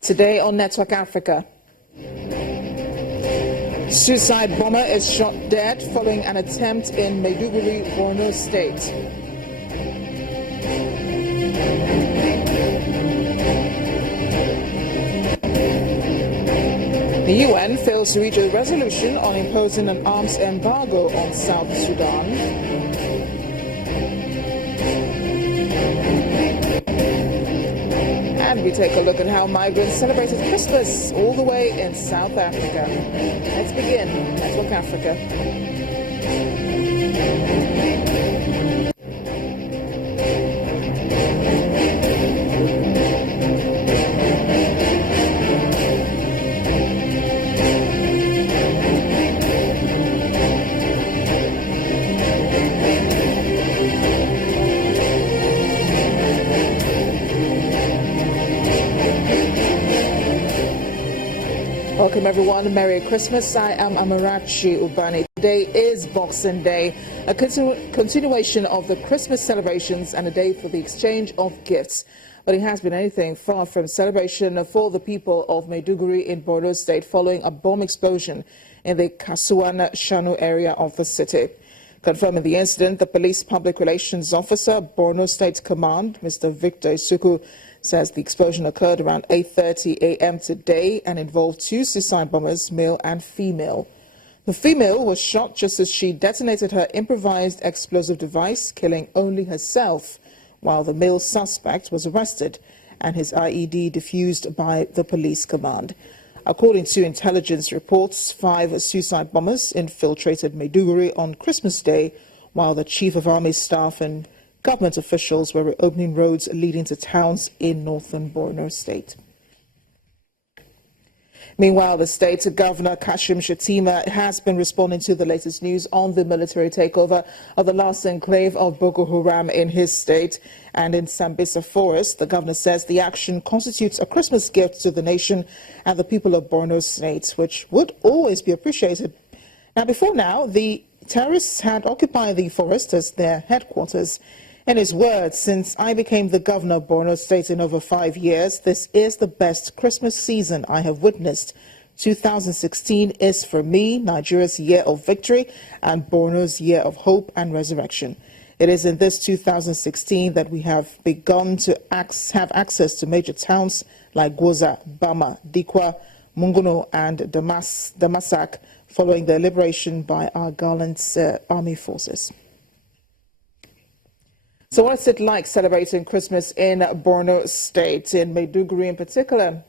Today on Network Africa, suicide bomber is shot dead following an attempt in Maiduguri, Borno State. The UN fails to reach a resolution on imposing an arms embargo on South Sudan. And we take a look at how migrants celebrated Christmas all the way in South Africa. Let's begin Network Africa. Welcome everyone, Merry Christmas. I am Amarachi Ubani. Today is Boxing Day, a continuation of the Christmas celebrations and a day for the exchange of gifts. But it has been anything far from celebration for the people of Maiduguri in Borno State following a bomb explosion in the Kasuana Shanu area of the city. Confirming the incident, the police public relations officer, Borno State Command, Mr. Victor Isuku, says the explosion occurred around 8:30 a.m. today and involved two suicide bombers, male and female. The female was shot just as she detonated her improvised explosive device, killing only herself, while the male suspect was arrested and his IED defused by the police command. According to intelligence reports, 5 suicide bombers infiltrated Maiduguri on Christmas Day, while the Chief of Army Staff and government officials were reopening roads leading to towns in northern Borno State. Meanwhile, the state governor, Kashim Shettima, has been responding to the latest news on the military takeover of the last enclave of Boko Haram in his state. And in Sambisa Forest, the governor says the action constitutes a Christmas gift to the nation and the people of Borno State, which would always be appreciated. Now, before now, the terrorists had occupied the forest as their headquarters. In his words, since I became the governor of Borno State in over 5 years, this is the best Christmas season I have witnessed. 2016 is for me Nigeria's year of victory and Borno's year of hope and resurrection. It is in this 2016 that we have begun to have access to major towns like Goza, Bama, Dikwa, Mungono and Damasak following their liberation by our gallant army forces. So what's it like celebrating Christmas in Borno State, in Maiduguri in particular?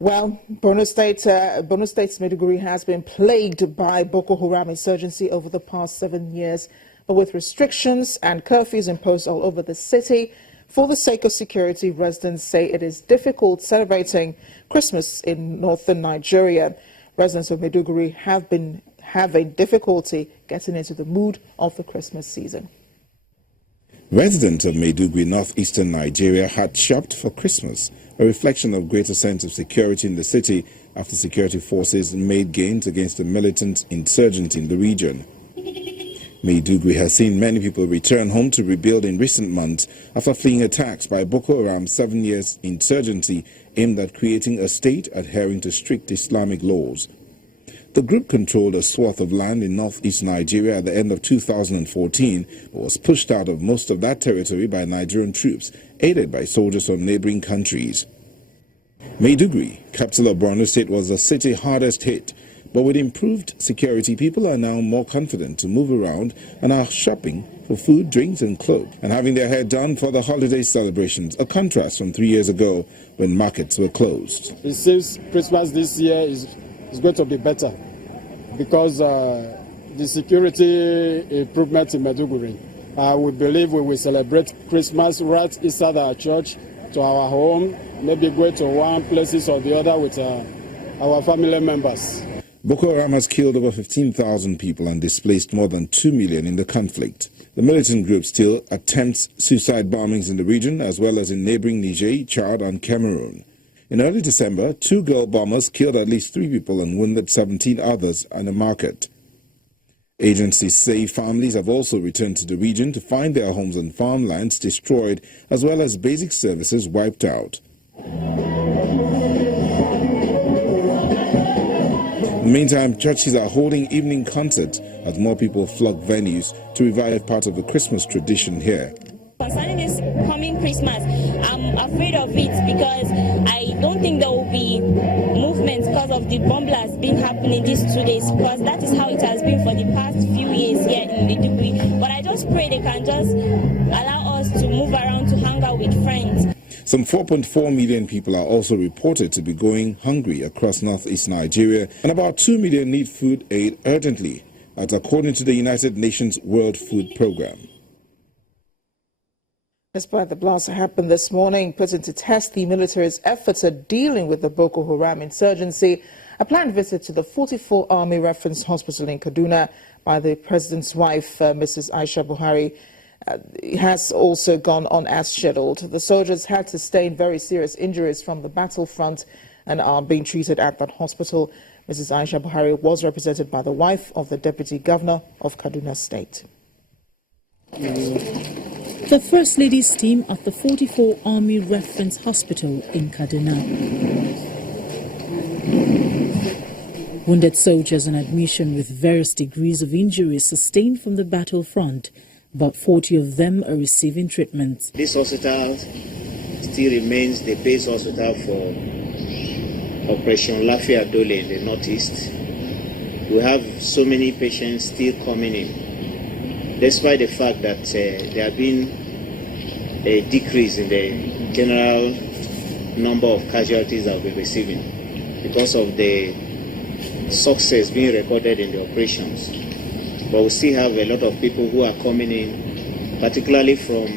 Well, Borno State's Maiduguri has been plagued by Boko Haram insurgency over the past 7 years, but with restrictions and curfews imposed all over the city. For the sake of security, residents say it is difficult celebrating Christmas in northern Nigeria. Residents of Maiduguri have been having difficulty getting into the mood of the Christmas season. Residents of Maiduguri, northeastern Nigeria, had shopped for Christmas, a reflection of greater sense of security in the city after security forces made gains against the militant insurgency in the region. Maiduguri has seen many people return home to rebuild in recent months after fleeing attacks by Boko Haram's 7 years insurgency aimed at creating a state adhering to strict Islamic laws. The group controlled a swath of land in northeast Nigeria at the end of 2014, but was pushed out of most of that territory by Nigerian troops, aided by soldiers from neighboring countries. Maiduguri, capital of Borno State, was the city hardest hit, but with improved security, people are now more confident to move around and are shopping for food, drinks and clothes and having their hair done for the holiday celebrations, a contrast from 3 years ago when markets were closed. It seems Christmas this year is going to be better because the security improvement in Maiduguri. We believe we will celebrate Christmas right inside our church, to our home, maybe go to one places or the other with our family members. Boko Haram has killed over 15,000 people and displaced more than 2 million in the conflict. The militant group still attempts suicide bombings in the region as well as in neighboring Niger, Chad and Cameroon. In early December, 2 girl bombers killed at least 3 people and wounded 17 others in a market. Agencies say families have also returned to the region to find their homes and farmlands destroyed as well as basic services wiped out. In the meantime, churches are holding evening concerts as more people flock venues to revive part of the Christmas tradition here. Concerning this coming Christmas, I'm afraid of it because I don't think there will be movement because of the bomb blast been happening these 2 days, because that is how it has been for the past few years here in Maiduguri. But I just pray they can just allow us to move around to hang out with friends. Some 4.4 million people are also reported to be going hungry across northeast Nigeria, and about 2 million need food aid urgently. That's according to the United Nations World Food Programme. Despite the blast that happened this morning, putting to test the military's efforts at dealing with the Boko Haram insurgency, a planned visit to the 44 Army Reference Hospital in Kaduna by the president's wife, Mrs. Aisha Buhari, has also gone on as scheduled. The soldiers had sustained very serious injuries from the battlefront and are being treated at that hospital. Mrs. Aisha Buhari was represented by the wife of the Deputy Governor of Kaduna State. The First Lady's team at the 44 Army Reference Hospital in Kaduna. Wounded soldiers on admission with various degrees of injuries sustained from the battlefront. About 40 of them are receiving treatment. This hospital still remains the base hospital for Operation Lafia Dole in the northeast. We have so many patients still coming in, despite the fact that there have been a decrease in the general number of casualties that we're receiving because of the success being recorded in the operations. But we still have a lot of people who are coming in, particularly from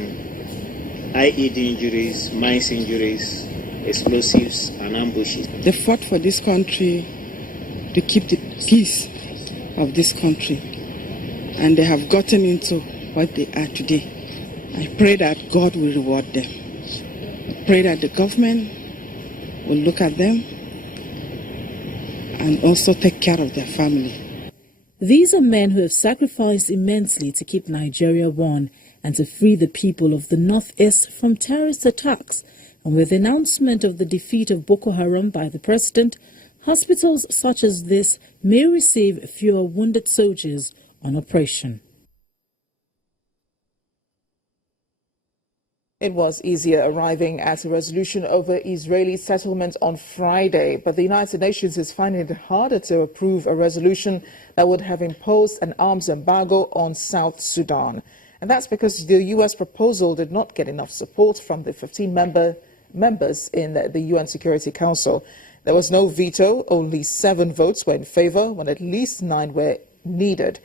IED injuries, mines injuries, explosives and ambushes. They fought for this country to keep the peace of this country, and they have gotten into what they are today. I pray that God will reward them. I pray that the government will look at them and also take care of their family. These are men who have sacrificed immensely to keep Nigeria one and to free the people of the northeast from terrorist attacks. And with the announcement of the defeat of Boko Haram by the president, hospitals such as this may receive fewer wounded soldiers on operation. It was easier arriving at a resolution over Israeli settlement on Friday, but the United Nations is finding it harder to approve a resolution that would have imposed an arms embargo on South Sudan. And that's because the U.S. proposal did not get enough support from the 15 members in the UN Security Council. There was no veto, only 7 votes were in favor, when at least 9 were needed.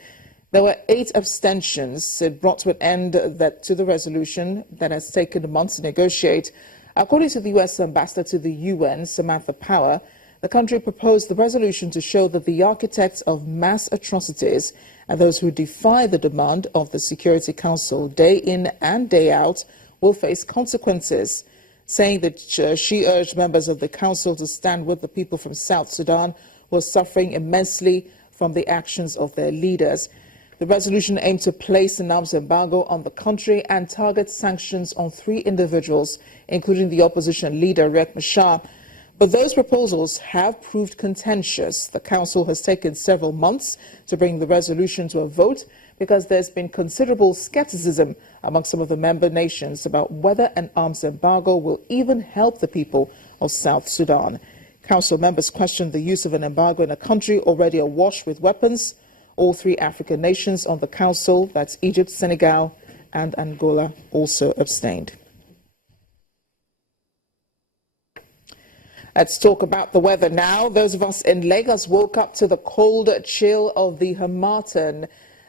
There were 8 abstentions. It brought to an end to the resolution that has taken months to negotiate. According to the U.S. ambassador to the UN, Samantha Power, the country proposed the resolution to show that the architects of mass atrocities and those who defy the demand of the Security Council day in and day out will face consequences, saying that she urged members of the Council to stand with the people from South Sudan who are suffering immensely from the actions of their leaders. The resolution aimed to place an arms embargo on the country and target sanctions on 3 individuals, including the opposition leader Riek Machar. But those proposals have proved contentious. The Council has taken several months to bring the resolution to a vote because there's been considerable skepticism among some of the member nations about whether an arms embargo will even help the people of South Sudan. Council members questioned the use of an embargo in a country already awash with weapons. All 3 African nations on the Council, that's Egypt, Senegal and Angola, also abstained. Let's talk about the weather now. Those of us in Lagos woke up to the cold chill of the Harmattan,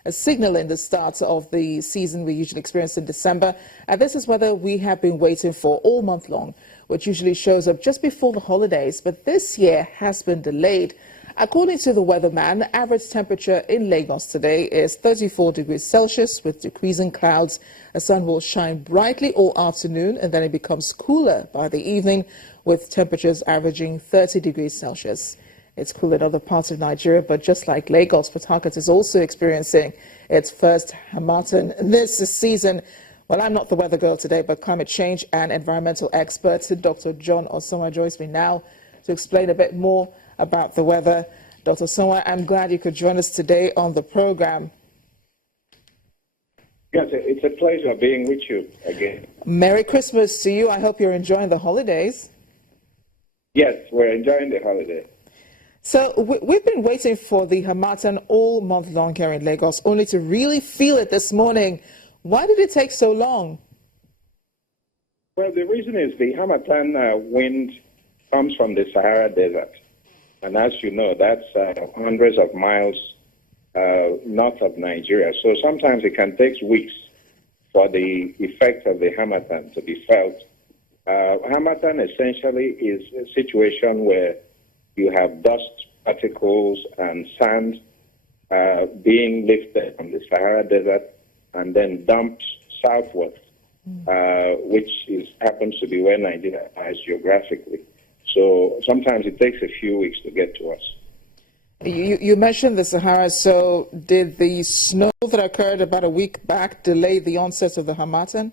signaling the start of the season we usually experience in December. And this is weather we have been waiting for all month long, which usually shows up just before the holidays, but this year has been delayed. According to the weatherman, the average temperature in Lagos today is 34 degrees Celsius with decreasing clouds. The sun will shine brightly all afternoon and then it becomes cooler by the evening with temperatures averaging 30 degrees Celsius. It's cool in other parts of Nigeria, but just like Lagos, Port Harcourt is also experiencing its first Harmattan this season. Well, I'm not the weather girl today, but climate change and environmental expert Dr. John Osoma joins me now to explain a bit more about the weather. Dr. Sonwa, I'm glad you could join us today on the program. Yes, it's a pleasure being with you again. Merry Christmas to you. I hope you're enjoying the holidays. Yes, we're enjoying the holiday. So we've been waiting for the Harmattan all month long here in Lagos, only to really feel it this morning. Why did it take so long? Well, the reason is the Harmattan wind comes from the Sahara Desert. And as you know, that's hundreds of miles north of Nigeria. So sometimes it can take weeks for the effect of the Harmattan to be felt. Harmattan essentially is a situation where you have dust particles and sand being lifted from the Sahara Desert and then dumped southward, which happens to be where Nigeria is geographically. So sometimes it takes a few weeks to get to us. You mentioned the Sahara, so did the snow that occurred about a week back delay the onset of the Harmattan?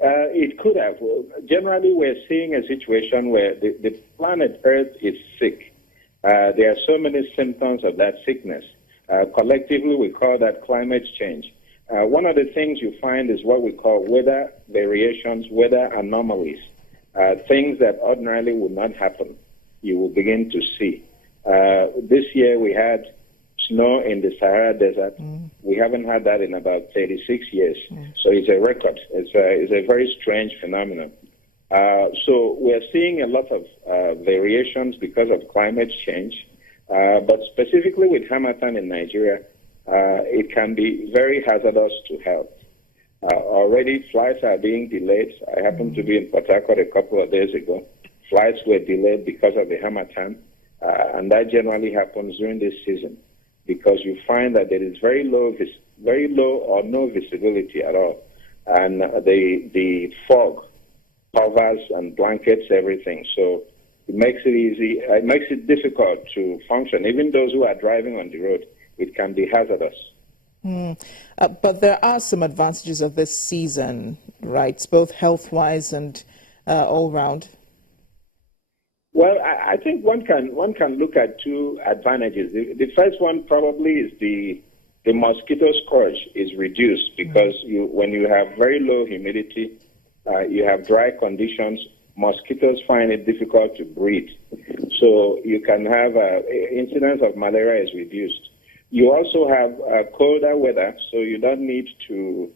It could have. Generally, we're seeing a situation where the planet Earth is sick. There are so many symptoms of that sickness. Collectively, we call that climate change. One of the things you find is what we call weather variations, weather anomalies. Things that ordinarily would not happen, you will begin to see. This year we had snow in the Sahara Desert. We haven't had that in about 36 years. So it's a record. It's a very strange phenomenon. So we're seeing a lot of variations because of climate change. But specifically with Harmattan in Nigeria, it can be very hazardous to health. Already flights are being delayed. I happened to be in Port Harcourt a couple of days ago. Flights were delayed because of the Harmattan. And that generally happens during this season because you find that there is very low or no visibility at all. And the fog covers and blankets everything. So it makes it easy. It makes it difficult to function. Even those who are driving on the road, it can be hazardous. But there are some advantages of this season, right? Both health-wise and all round. Well, I think one can look at two advantages. The first one probably is the mosquito scourge is reduced because when you have very low humidity, you have dry conditions, mosquitoes find it difficult to breed. So you can have incidence of malaria is reduced. You also have colder weather, so you don't need to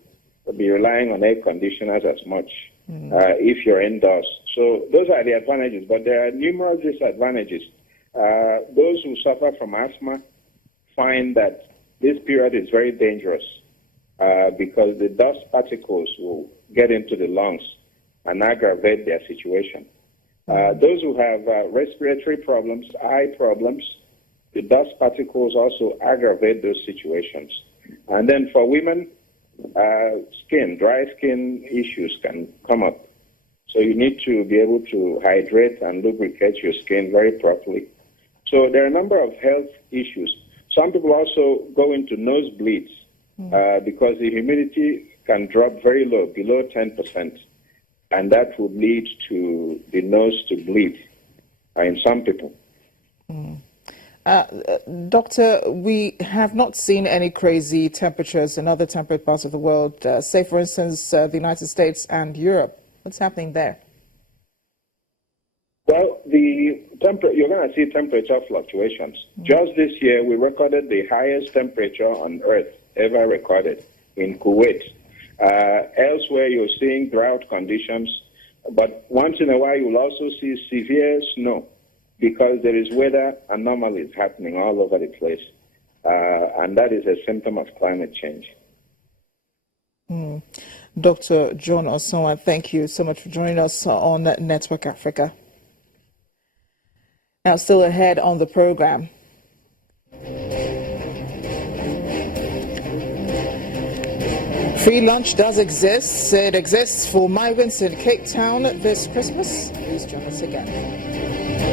be relying on air conditioners as much if you're indoors. So those are the advantages, but there are numerous disadvantages. Those who suffer from asthma find that this period is very dangerous because the dust particles will get into the lungs and aggravate their situation. Those who have respiratory problems, eye problems, the dust particles also aggravate those situations. And then for women, dry skin issues can come up. So you need to be able to hydrate and lubricate your skin very properly. So there are a number of health issues. Some people also go into nosebleeds because the humidity can drop very low, below 10%, and that would lead to the nose to bleed in some people. Doctor, we have not seen any crazy temperatures in other temperate parts of the world, say, for instance, the United States and Europe. What's happening there? Well, you're going to see temperature fluctuations. Just this year, we recorded the highest temperature on Earth ever recorded in Kuwait. Elsewhere, you're seeing drought conditions, but once in a while, you'll also see severe snow, because there is weather anomalies happening all over the place. And that is a symptom of climate change. Dr. John Osonwa, thank you so much for joining us on Network Africa. Now, still ahead on the program. Free lunch does exist. It exists for migrants in Cape Town this Christmas. Please join us again.